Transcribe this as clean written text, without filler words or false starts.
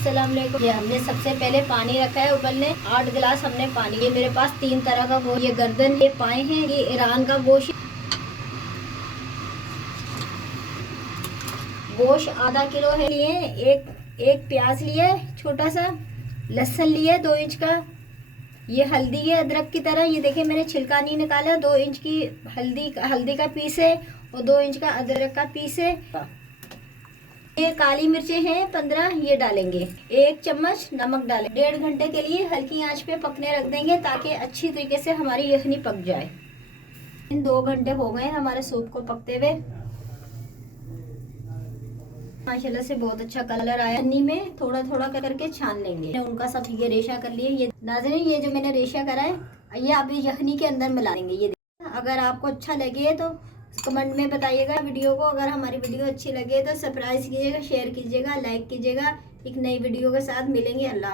अस्सलाम वालेकुम। ये हमने सबसे पहले पानी रखा है उबलने, 8 गिलास हमने पानी। ये मेरे पास 3 तरह का गोश्त, ये गर्दन, ये पाए हैं, ये ईरान का गोश्त। गोश्त आधा किलो है लिए, एक प्याज लिया है छोटा सा, लहसुन लिया है 2 इंच का, ये हल्दी है अदरक की तरह। ये देखिए मैंने छिलका नहीं निकाला। 2 इंच की हल्दी का पीस है और 2 इंच का अदरक का पीस है। ये काली मिर्चें हैं 15, ये डालेंगे। 1 चम्मच नमक डालें। 1.5 घंटे के लिए हल्की आंच पे पकने रख देंगे ताकि अच्छी तरीके से हमारी यखनी पक जाए। 2 घंटे हो गए हमारे सूप को पकते हुए। माशाल्लाह से बहुत अच्छा कलर आया। पन्नी में थोड़ा थोड़ा करके छान लेंगे। उनका सब ये रेशा कर लिए। ये नाज़रीन, ये जो मैंने रेशा करा है ये अभी यखनी के अंदर मिला देंगे। ये अगर आपको अच्छा लगे तो कमेंट में बताइएगा वीडियो को। अगर हमारी वीडियो अच्छी लगे तो सब्सक्राइब कीजिएगा, शेयर कीजिएगा, लाइक कीजिएगा। एक नई वीडियो के साथ मिलेंगे। अल्लाह।